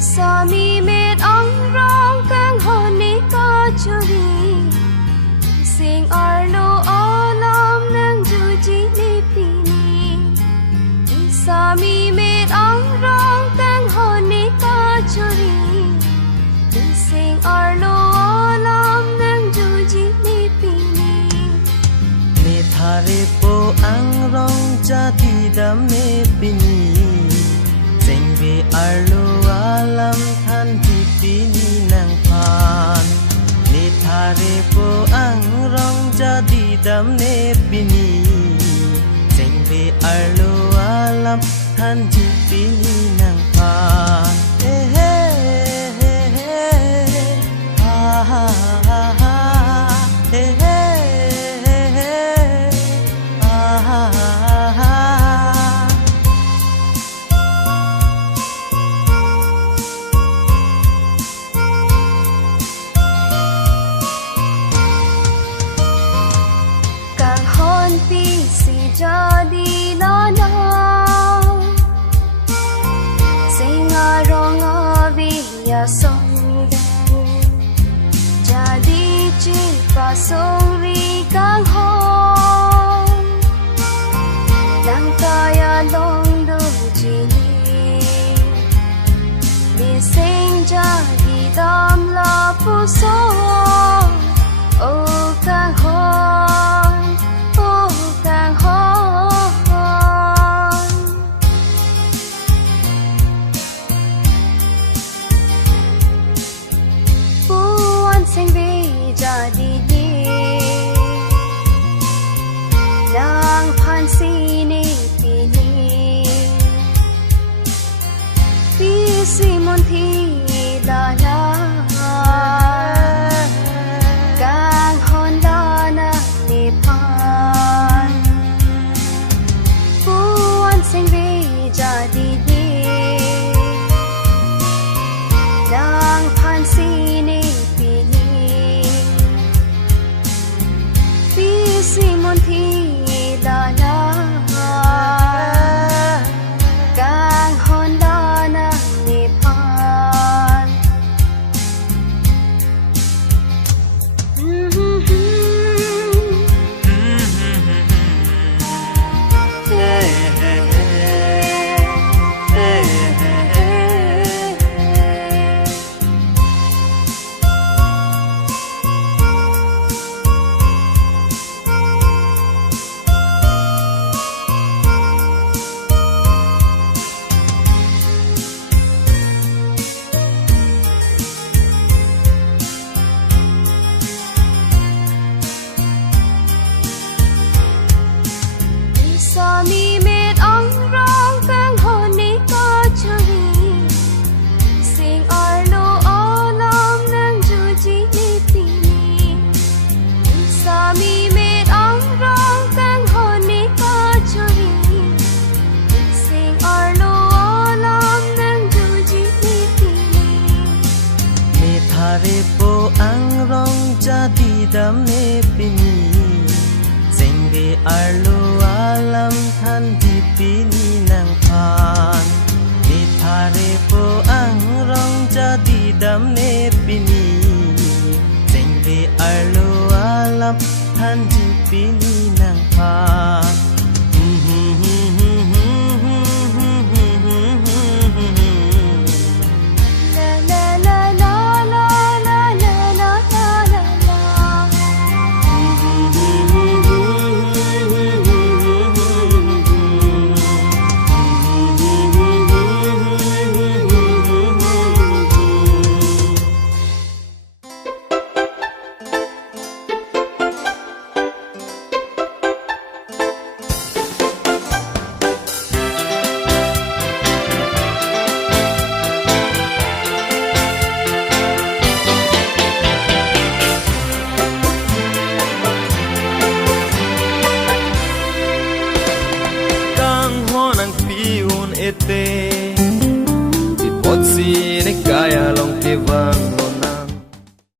sa mi mệt ong rong kang honi ka churi sing arlo olam nang juji ni pini sa mi mệt ong rong kang honi ka churi sing arlo olam nang juji ni pini ni thare po ang rong jati dam ne pini singbe arlo alam than di pini nang phan ni thare po ang rong jati dam ne pini singbe arlo alam than di pini nang phan jadi lana singa ronga via song jadi chika sori kang hong lang kaya long du ji ni sing jadi dam la pu so o kang hong o kang hong sing vi jadi di lang phan si ni pini pi si mon thi la la kang hon da na ni phan puan sing vi jadi di lang phan si ni Simon thi la la kang hon da na ni phan sa mi mệt ong rong kang honi ka churi sing arlo olam nang juji ni pini sa mi mệt ong rong kang honi ka churi sing arlo olam nang juji ni pini ni thare po ang rong jati dam ne pini singbe arlo alam than di pini nang phan ni thare po ang rong jati dam ne pini singbe arlo alam than di pini nang phan Ipot si ne kaya long te vang